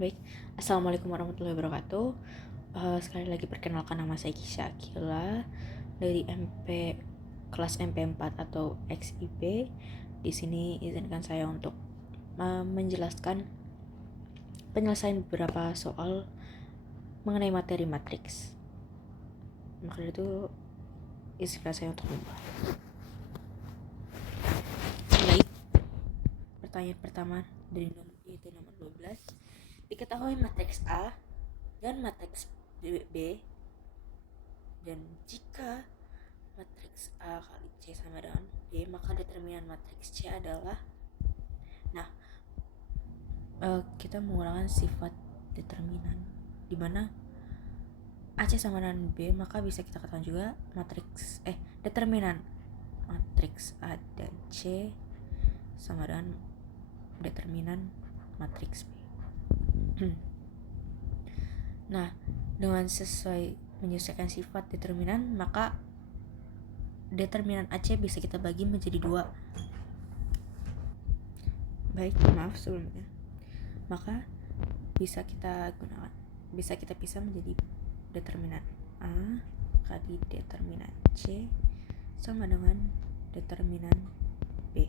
Baik, Assalamualaikum warahmatullahi wabarakatuh. Sekali lagi perkenalkan, nama saya Kisha Akila dari kelas MP4 atau XIP. Di sini izinkan saya untuk menjelaskan penyelesaian beberapa soal mengenai materi matriks. Maka dari itu izinkan saya untuk memulai. Baik, pertanyaan pertama dari nomor 12. Diketahui matriks A dan matriks B, dan jika matriks A kali C sama dengan B, maka determinan matriks C adalah, kita menggunakan sifat determinan, di mana AC sama dengan B, maka bisa kita katakan juga determinan matriks A dan C sama dengan determinan matriks B. Nah, dengan menyesuaikan sifat determinan, maka determinan AC bisa kita bagi menjadi dua. Baik, maaf sebelumnya. Maka bisa kita pisah menjadi determinan A kali determinan C sama dengan determinan B.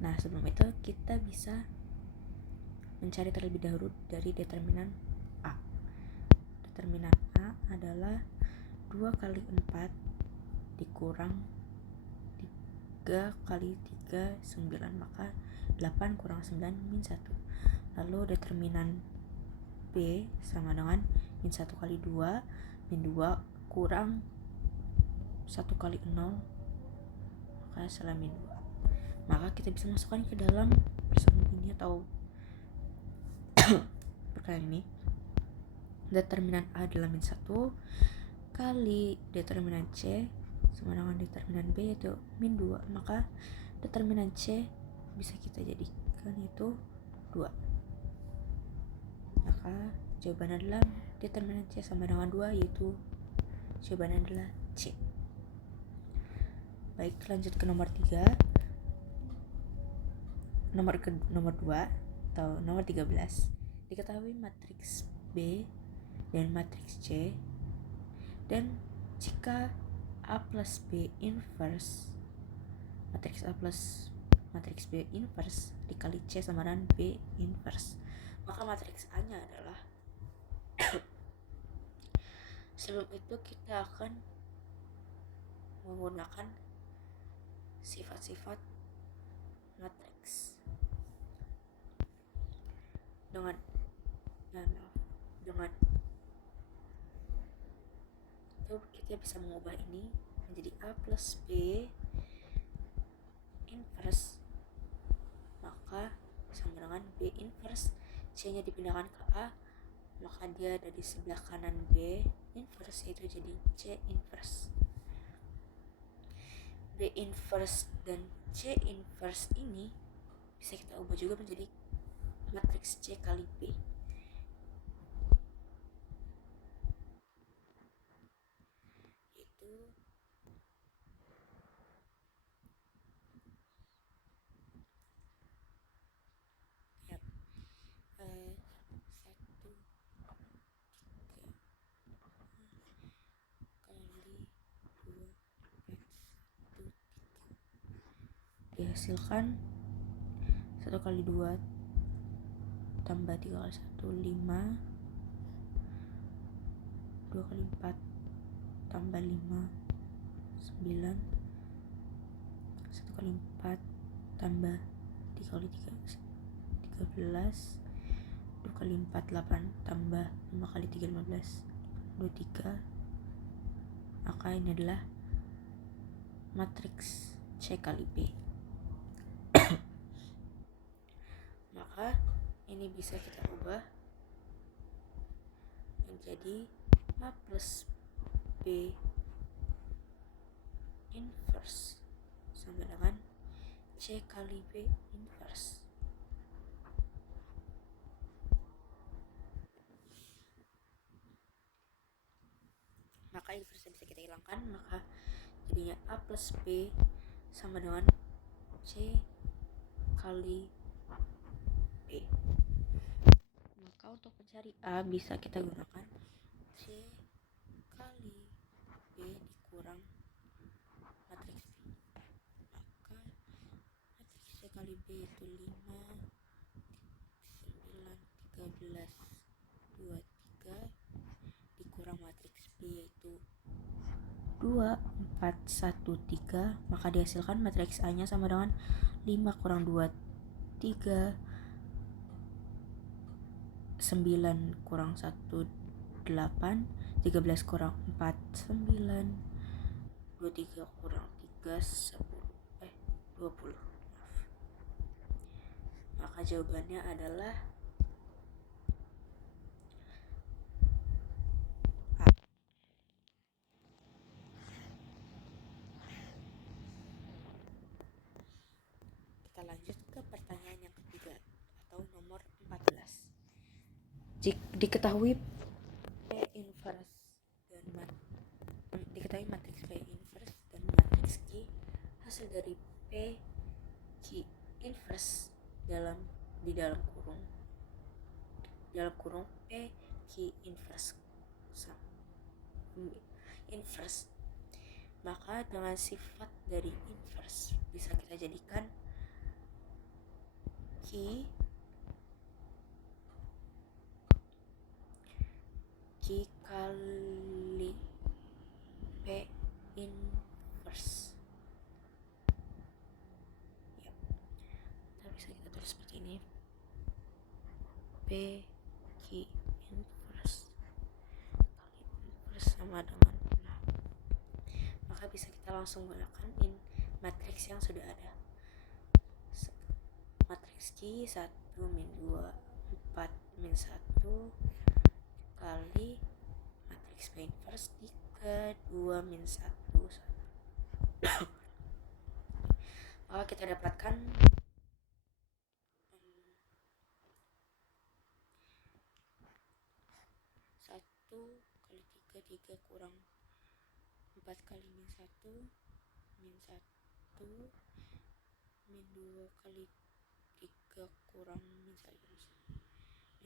Nah, sebelum itu kita bisa mencari terlebih dahulu dari determinan A. Determinan A adalah 2 kali 4 dikurang 3 kali 3, 9, maka 8 kurang 9 min 1. Lalu determinan B sama dengan min 1 kali 2, min 2 kurang 1 kali 0, maka salah min 2. Maka kita bisa masukkan ke dalam persamaan ini atau perkalian ini. Determinan A adalah min 1 kali determinan C sama dengan determinan B, yaitu min 2. Maka determinan C bisa kita jadikan itu 2. Maka jawabannya adalah determinan C sama dengan 2, yaitu jawabannya adalah C. Baik, lanjut ke nomor 3. Nomor 2 atau nomor 13. Diketahui matriks B dan matriks C, dan jika A plus B inverse, matriks A plus matriks B inverse dikali C sama dengan B inverse, maka matriks A nya adalah sebelum itu kita akan menggunakan sifat-sifat matriks dengan itu kita bisa mengubah ini menjadi A plus B inverse, maka sama dengan B inverse. C nya dipindahkan ke A, maka dia ada di sebelah kanan B inverse, yaitu jadi C inverse. B inverse dan C inverse ini bisa kita ubah juga menjadi matriks C kali B. Itu ya, 1, 2, 3 kali 2 dihasilkan 1 kali 2 tambah 3 kali 1, 5, 2 kali 4 tambah 5, 9, 1 kali 4 tambah 3 kali 3, 13, 2 kali 4, 8, tambah 5 kali 3, 15, 23. Maka ini adalah matriks C kali B. Maka ini bisa kita ubah menjadi A plus B inverse sama dengan C kali B inverse. Maka inverse bisa kita hilangkan, maka jadinya A plus B sama dengan C kali B. Maka untuk mencari A bisa kita gunakan C kali B dikurang matriks B. Maka matriks C kali B itu 5, 9, 13, 23 dikurang matriks B yaitu 2, 4, 1, 3. Maka dihasilkan matriks A nya sama dengan 5 kurang 2, 3, 9 kurang 1, 8, 13 kurang 4, 9, 23 kurang 3, 20. Maka jawabannya adalah A. Kita lanjut ke pertanyaan yang ketiga atau nomor 14. Diketahui P inverse dan diketahui matriks P inverse dan matriks Q hasil dari P Q inverse di dalam kurung P Q inverse maka dengan sifat dari inverse bisa kita jadikan Q kali P inverse. Ya. Bisa kita tulis seperti ini. P Q inverse kali inverse sama dengan 6. Maka bisa kita langsung gunakan matriks yang sudah ada. Matriks Q 1 min 2 4 min 1 kali matriks P inverse 3 2 min 1 1. Maka kita dapatkan 1 kali 3 3 kurang 4 kali min 1 min 1 min 2 kali 3 kurang min 1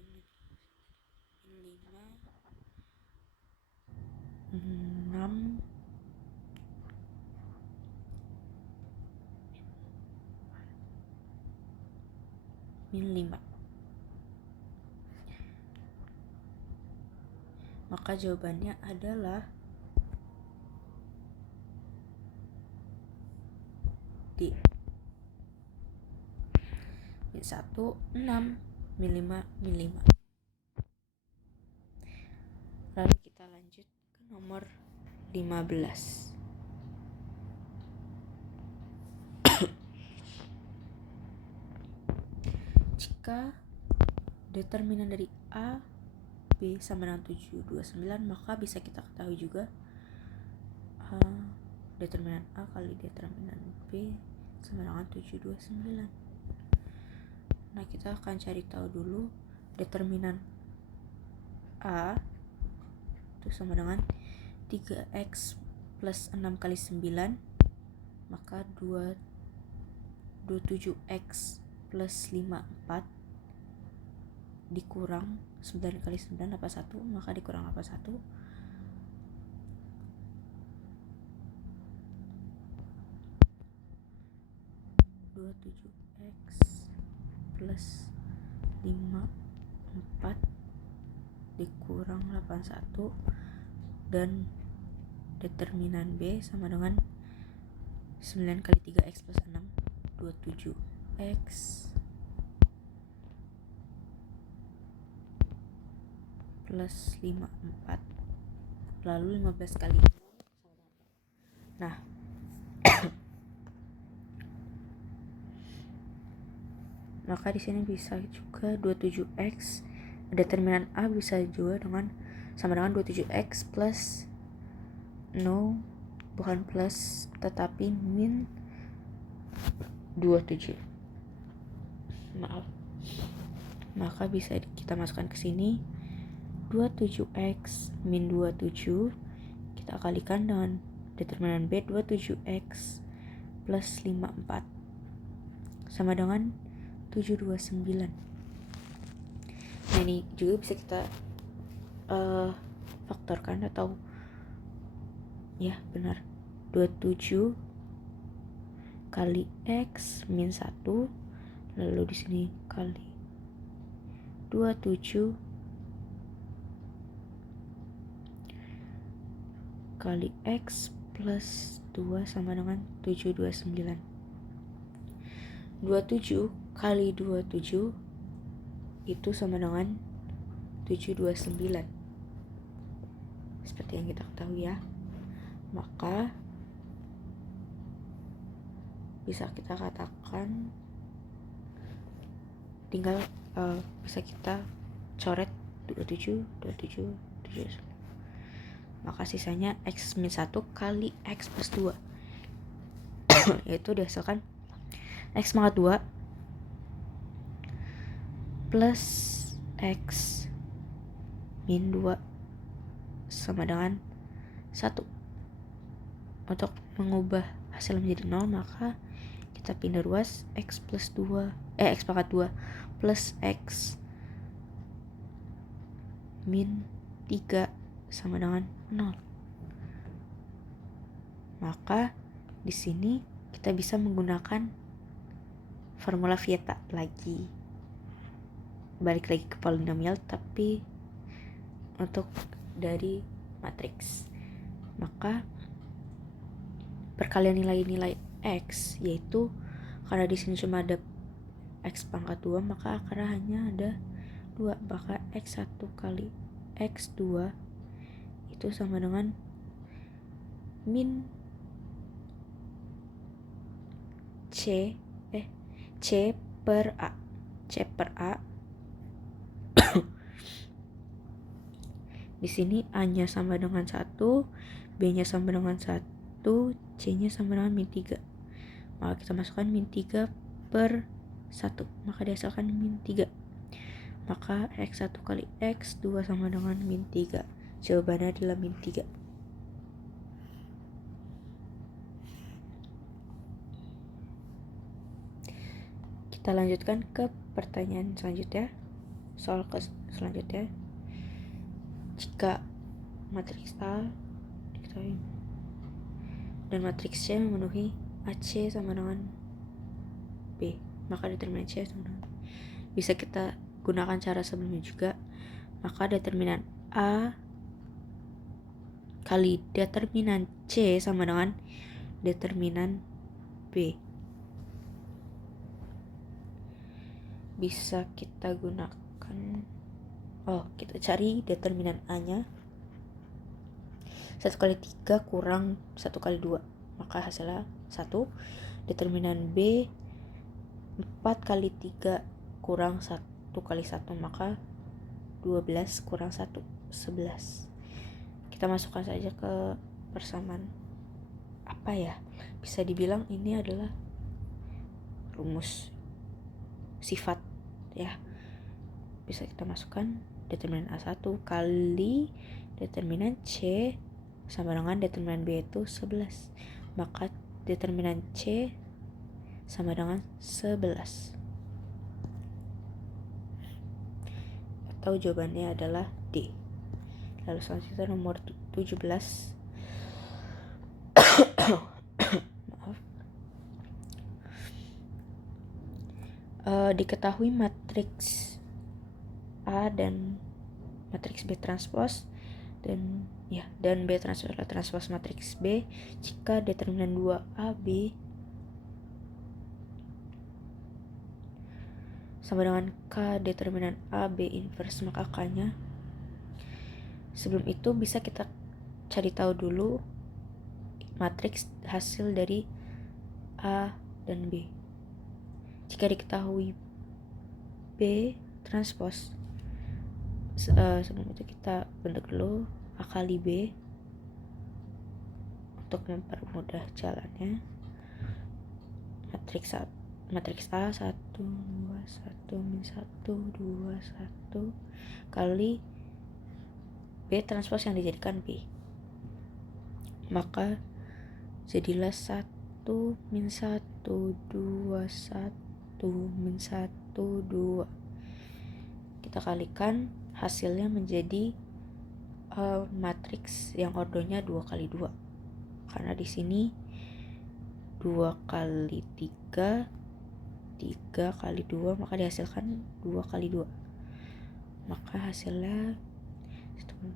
min 5 6 min 5. Maka jawabannya adalah D. Min 1 6 min 5 min 5. Lalu kita lanjut ke nomor 15. Jika determinan dari A, B sama dengan 729, maka bisa kita ketahui juga determinan A kali determinan B sama dengan 729. Nah, kita akan cari tahu dulu determinan A itu sama dengan 3x plus 6 kali 9, maka 27x plus 5 4 dikurang 9 kali 9 apa 1, maka dikurang apa 1, 27x plus 5 4 dikurang 81, dan determinan B sama dengan 9 kali 3x plus 6 27x plus 5 4 lalu 15 kali 6 sama dengan. Nah, maka di sini bisa juga 27x determinan A bisa juga dengan sama dengan 27x plus bukan plus tetapi min 27. Maaf. Maka bisa kita masukkan ke sini 27x min 27 kita kalikan dengan determinan B 27x plus 54 sama dengan 729. Nah ini juga bisa kita faktorkan atau ya benar, 27 kali X min 1, lalu di sini kali 27 kali X plus 2 sama dengan 729. 27 kali 27 itu sama dengan 729. Seperti yang kita ketahui ya. Maka bisa kita katakan tinggal bisa kita coret 27, 27, 7. Maka sisanya X min 1 kali X plus 2 yaitu dihasilkan X pangkat 2 plus X min 2 sama dengan 1. Untuk mengubah hasil menjadi 0, maka kita pindah ruas X plus 2 X pangkat 2 plus X min 3 sama dengan 0. Maka di sini kita bisa menggunakan formula Vieta lagi. Balik lagi ke polinomial tapi untuk dari matriks. Maka perkalian nilai-nilai X, yaitu karena di sini cuma ada X pangkat 2, maka akarnya hanya ada 2. Maka X1 kali X2 itu sama dengan min C per A. C per A. Di sini A-nya sama dengan 1, B-nya sama dengan 1, C-nya sama dengan min 3. Maka kita masukkan min 3 per 1, maka dihasilkan min 3. Maka X1 kali X2 sama dengan min 3. Jawabannya adalah min 3. Kita lanjutkan ke pertanyaan selanjutnya. Soal selanjutnya. Jika matriks A diketahui dan matriks C memenuhi AC sama dengan B, maka determinan C sama dengan, bisa kita gunakan cara sebelumnya juga. Maka determinan A kali determinan C sama dengan determinan B. Bisa kita gunakan, kita cari determinan A-nya 1 kali 3 kurang 1 kali 2, maka hasilnya 1. Determinan B 4 kali 3 kurang 1 kali 1, maka 12 kurang 1, 11. Kita masukkan saja ke persamaan. Apa ya? Bisa dibilang ini adalah rumus sifat ya. Bisa kita masukkan determinan A1 kali determinan C sama dengan determinan B itu 11. Maka determinan C sama dengan 11. Atau jawabannya adalah D. Lalu selanjutnya nomor 17. Maaf. Diketahui matriks A dan matriks B transpos dan B transpos adalah transpos matriks B jika determinan 2AB sama dengan K determinan AB inverse, maka K-nya. Sebelum itu bisa kita cari tahu dulu matriks hasil dari A dan B. Jika diketahui B transpos, sebelum itu kita bentuk dulu A kali B untuk mempermudah jalannya. Matriks A 1, 2, 1, min 1, 2, 1 kali B transpos yang dijadikan B. Maka jadilah 1, min 1, 2, 1, min 1, 2. kita kalikan, hasilnya menjadi matriks yang ordonya 2 kali 2. Karena di sini 2 kali 3, 3 kali 2, maka dihasilkan 2 kali 2. Maka hasilnya 1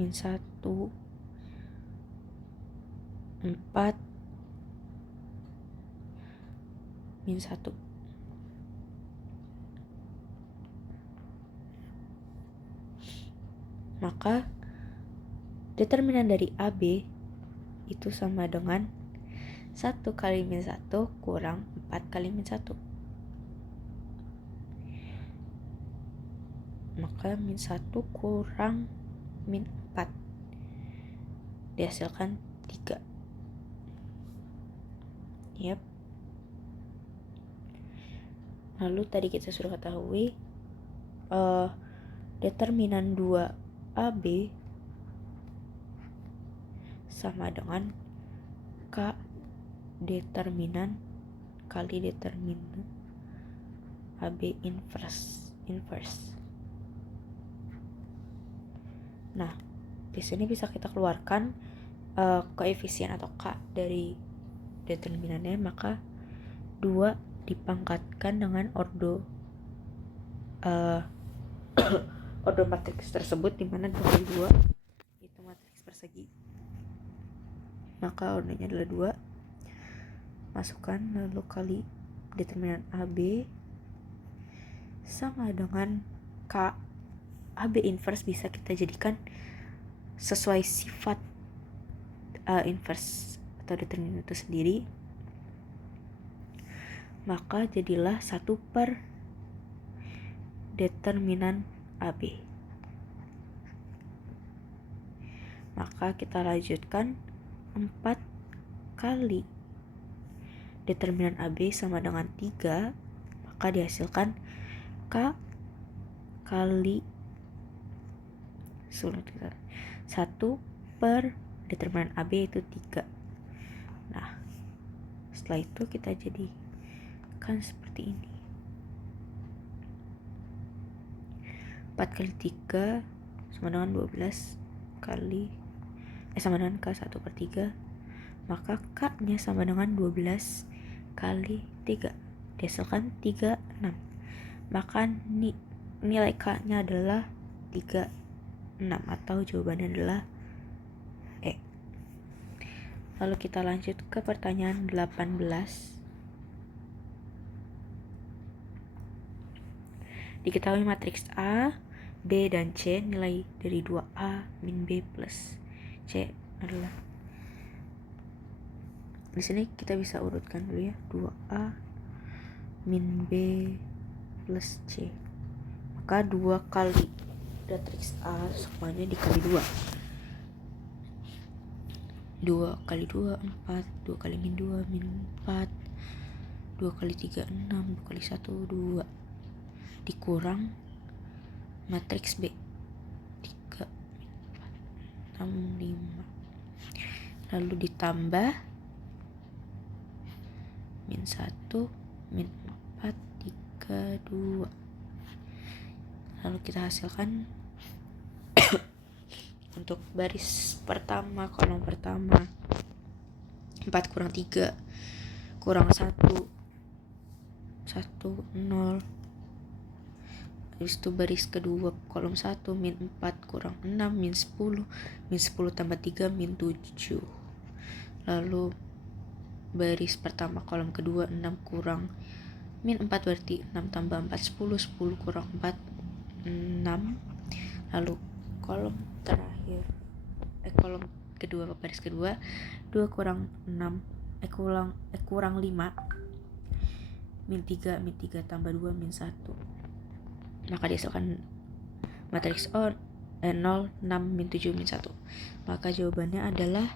min 1 4 min 1. Maka determinan dari AB itu sama dengan 1 kali min 1 kurang 4 kali min 1. Maka min 1 kurang min 4 dihasilkan 3. Yap. Lalu tadi kita sudah ketahui determinan 2AB sama dengan K determinan kali determinan AB inverse. Nah, di sini bisa kita keluarkan koefisien atau K dari determinannya, maka 2 dipangkatkan dengan ordo ordo matriks tersebut, di mana 2 kali 2 itu matriks persegi. Maka ordonya adalah 2. Masukkan lalu kali determinan AB sama dengan K. AB inverse bisa kita jadikan sesuai sifat inverse atau determinan itu sendiri. Maka jadilah 1 per determinan AB. Maka kita lanjutkan, 4 kali determinan AB sama dengan 3, maka dihasilkan K kali 1 per determinan AB itu 3. Nah, setelah itu kita jadikan seperti ini. 4 kali 3 sama dengan 12 kali sama dengan K 1 per 3. Maka K nya sama dengan 12 kali 3, dihasilkan 36. Maka nilai K nya adalah 36 atau jawabannya adalah E. Lalu kita lanjut ke pertanyaan 18. Diketahui matriks A, B, dan C nilai dari 2A min B plus C adalah. Di sini kita bisa urutkan dulu ya, 2A min B plus C. Maka 2 kali matriks A semuanya dikali 2. 2 kali 2 4, 2 kali min 2 min 4, 2 kali 3 6, 2 kali 1 2, dikurang matriks B 3 min 4 6 5, lalu ditambah min 1 min 4 3 2. Lalu kita hasilkan untuk baris pertama, kolom pertama 4 kurang 3 kurang 1 1 0. Habis itu baris kedua kolom 1 min 4 kurang 6 min 10 tambah 3 min 7. Lalu baris pertama kolom kedua 6 kurang min 4 berarti 6 tambah 4 10 kurang 4 6. Lalu kolom terakhir kolom kedua baris kedua 2 kurang 6 kurang 5 min 3 tambah 2 min 1. Maka dihasilkan matriks 0 6 min 7 min 1. Maka jawabannya adalah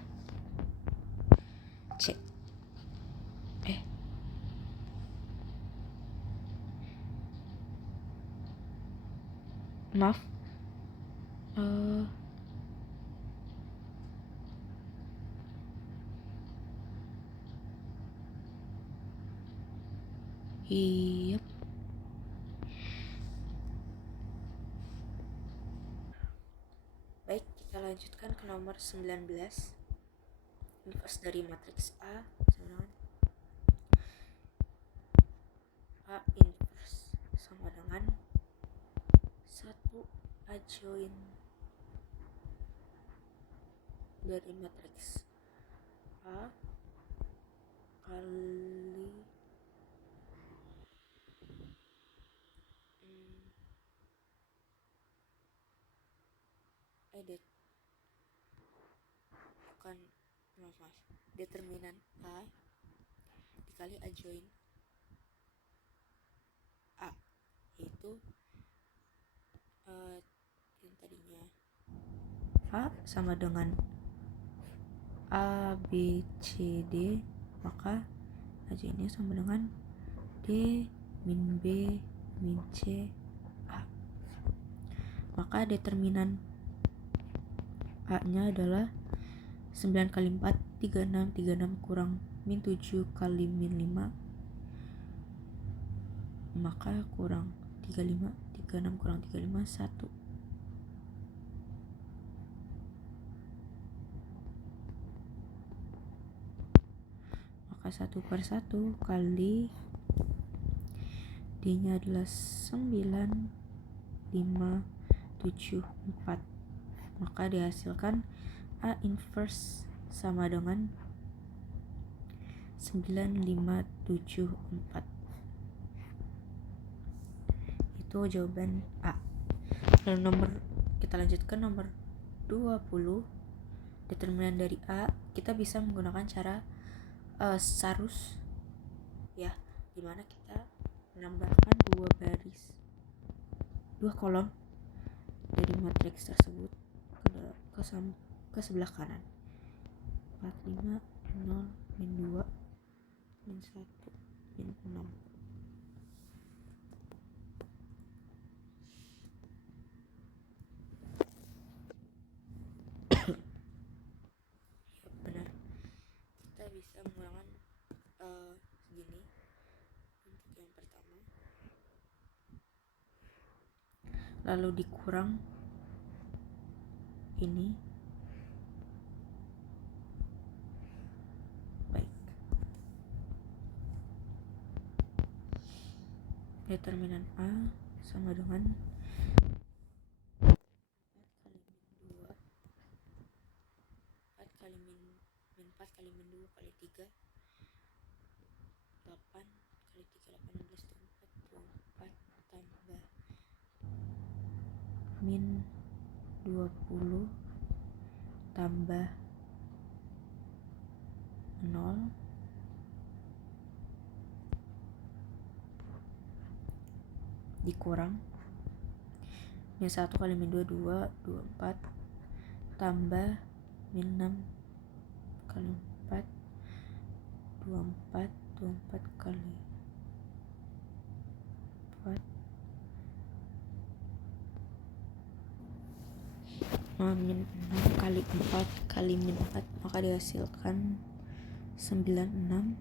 C. maaf, iya. Baik, kita lanjutkan ke nomor 19. Inverse dari matriks A sama dengan A inverse sama dengan 1 adjoin dari matriks A kali bukan maaf determinan A dikali adjoin A, yaitu yang tadinya A sama dengan A, B, C, D, maka adjoinnya sama dengan D min B min C A. Maka determinan A nya adalah 9 kali 4 36, 36 kurang min 7 kali min 5, maka kurang 35, 36 kurang 35 1. Maka 1/1 kali D nya adalah 9, 5, 7, 4, maka dihasilkan A inverse sama dengan 9, 5, 7, 4. Itu jawaban A. Lalu kita lanjutkan nomor 20. Determinan dari A kita bisa menggunakan cara sarus ya, dimana kita menambahkan 2 kolom dari matriks tersebut ke sebelah kanan. 4, 5, 0, min 2, min 1, min 6. Ya, benar. Kita bisa menggunakan segini untuk yang pertama. Lalu dikurang ini. Baik. Determinan A sama dengan 4 kali min 2 kali 3 8 kali 3 18 24 tambah min 20 tambah 0 dikurang min 1 kali min 2 2 24 tambah min 6 kali 4 24 kali 4 min 6 kali 4 kali min 4, maka dihasilkan 96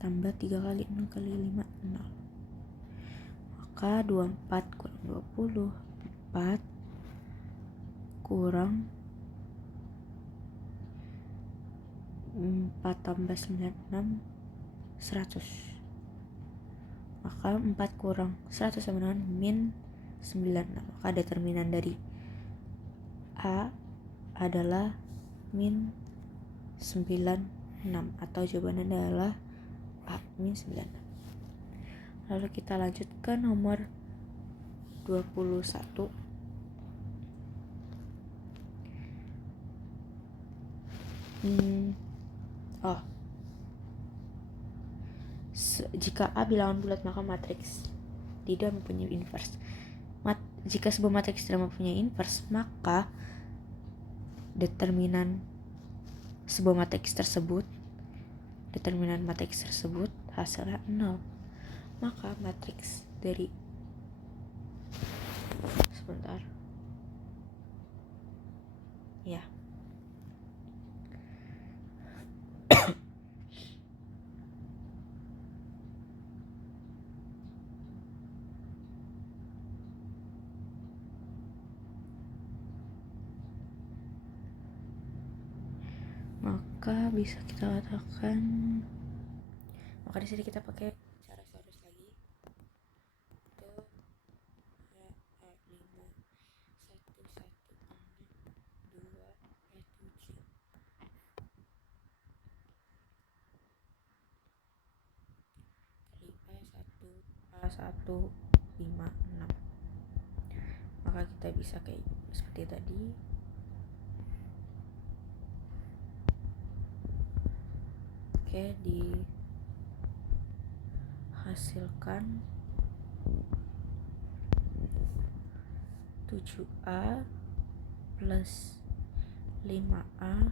tambah 3 kali 6 kali 5 0, maka 24 kurang 20 4 kurang 4 tambah 96 100, maka 4 kurang 100 sama dengan min 96. Maka determinan dari A adalah min 96 atau jawabannya adalah A min 96. Lalu kita lanjut ke nomor 21. Jika A bilangan bulat maka matriks tidak mempunyai inverse. Jika sebuah matriks tidak mempunyai inverse, maka determinan matriks tersebut hasilnya 0. Maka matriks dari sebentar ya. Maka bisa kita katakan, maka di sini kita pakai cara sorus lagi. Itu 5 1 1 6 2 7 1 5 6. Maka kita bisa kayak seperti tadi. Oke, dihasilkan 7A plus 5A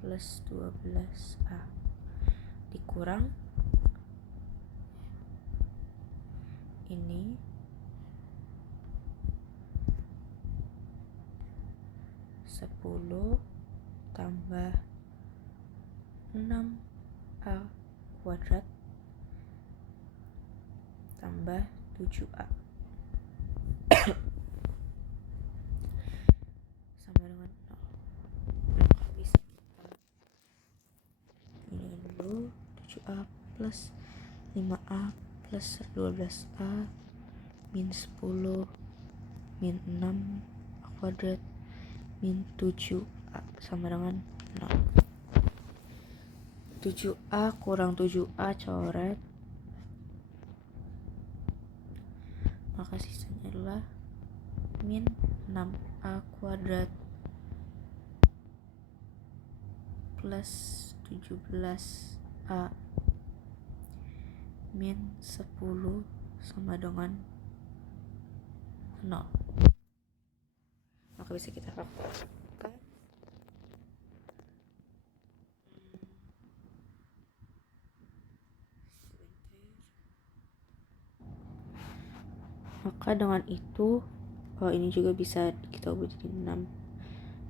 plus 12A dikurang ini 10 tambah 6A kuadrat tambah 7A sama dengan 0. Maka bisa kita ini dulu 7A plus 5A plus 12A min 10 min 6A kuadrat min 7A sama dengan 0. 7A kurang 7A coret, maka sisanya adalah min 6A kuadrat plus 17A min 10 sama dengan 0. Maka bisa kita faktorkan. Maka dengan itu ini juga bisa kita ubah jadi 6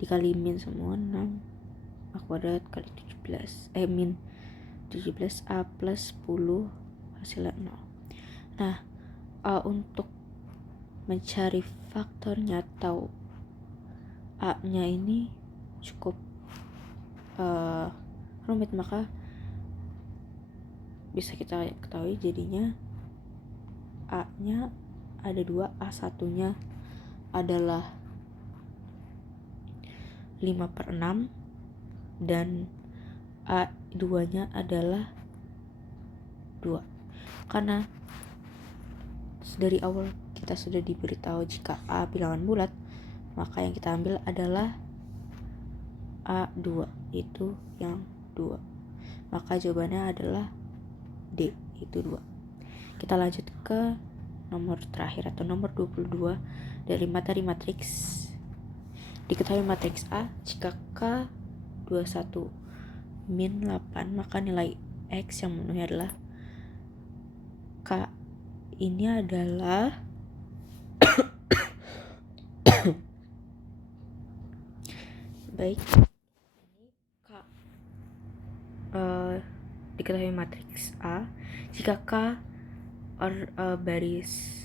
dikali min semua 6 A kuadrat kali 17 min 17A plus 10 hasilnya 0. Nah, untuk mencari faktornya atau A nya ini cukup rumit, maka bisa kita ketahui jadinya A nya ada 2, A1 nya adalah 5/6 dan A2 nya adalah 2. Karena dari awal kita sudah diberitahu jika A bilangan bulat, maka yang kita ambil adalah A2, itu yang 2. Maka jawabannya adalah D, itu 2. Kita lanjut ke nomor terakhir atau nomor 22 dari materi matriks. Diketahui matriks A jika K 21 min 8, maka nilai X yang memenuhi adalah K ini adalah baik, ini K diketahui matriks A jika K baris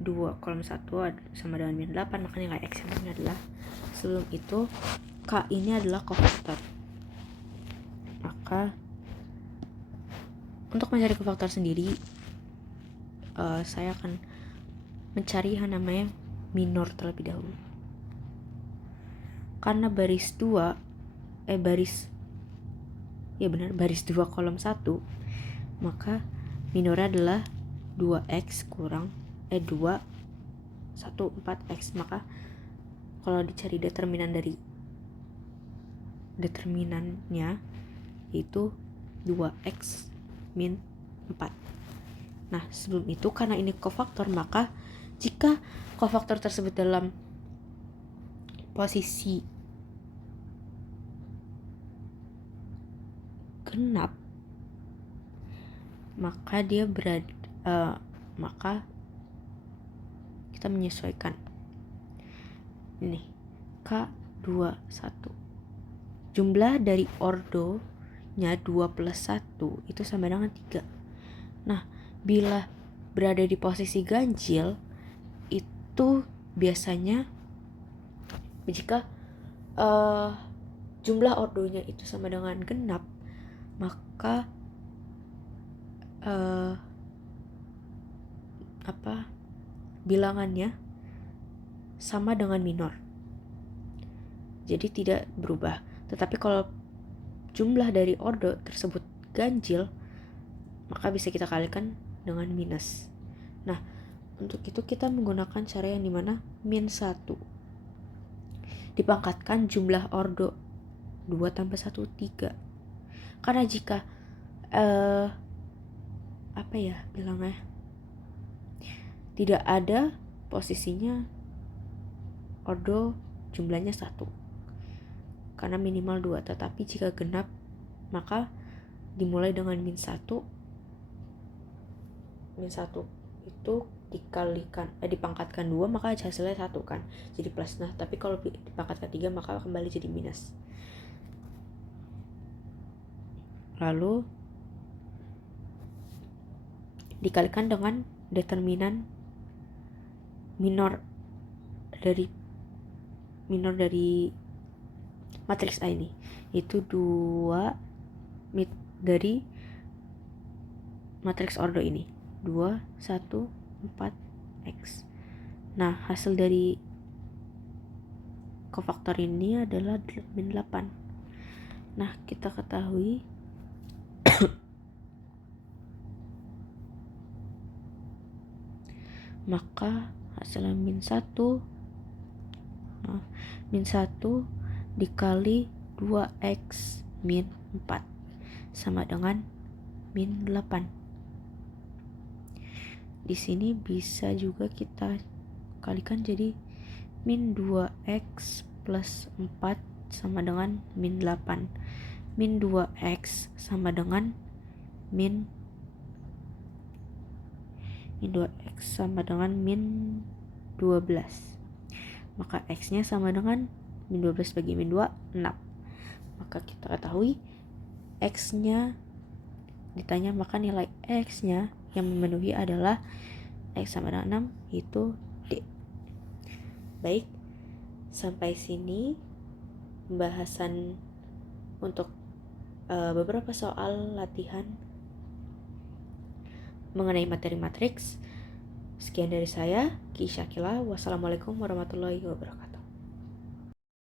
2 kolom 1 sama dengan min 8, maka nilai X yang memenuhi adalah, sebelum itu K ini adalah kofaktor. Maka untuk mencari kofaktor sendiri, saya akan mencari yang namanya minor terlebih dahulu. Karena baris 2 baris 2 kolom 1, maka minornya adalah 2x kurang 2 1 4x. Maka kalau dicari determinan dari determinannya itu 2x min 4. Nah, sebelum itu karena ini kofaktor, maka jika kofaktor tersebut dalam posisi genap, maka dia maka kita menyesuaikan Ini K21. Jumlah dari ordonya 2 plus 1 itu sama dengan 3. Nah, bila berada di posisi ganjil itu biasanya jika jumlah ordonya itu sama dengan genap, maka bilangannya sama dengan minor. Jadi tidak berubah. Tetapi kalau jumlah dari ordo tersebut ganjil, maka bisa kita kalikan dengan minus. Nah, untuk itu kita menggunakan cara yang dimana -1 dipangkatkan jumlah ordo 2 tambah 1, 3. Karena jika bilangnya tidak ada posisinya ordo jumlahnya 1 karena minimal 2, tetapi jika genap maka dimulai dengan -1 itu dipangkatkan 2 maka hasilnya 1 kan, jadi plus. Nah, tapi kalau dipangkatkan 3 maka kembali jadi minus. Lalu dikalikan dengan determinan minor dari matriks A ini, itu 2 dari matriks ordo ini 2, 1, 4, X. Nah, hasil dari kofaktor ini adalah -8. Nah, kita ketahui maka hasilnya -1 dikali 2x min 4 sama dengan -8. Di sini bisa juga kita kalikan jadi -2x plus 4 sama dengan -8. -2x sama dengan -2x sama dengan -12. Maka x-nya sama dengan -12 bagi -2, 6. Maka kita ketahui x-nya ditanya, maka nilai x-nya yang memenuhi adalah x sama dengan 6, itu D. Baik, sampai sini pembahasan untuk beberapa soal latihan mengenai materi matriks. Sekian dari saya, Ki Syakila. Wassalamualaikum warahmatullahi wabarakatuh.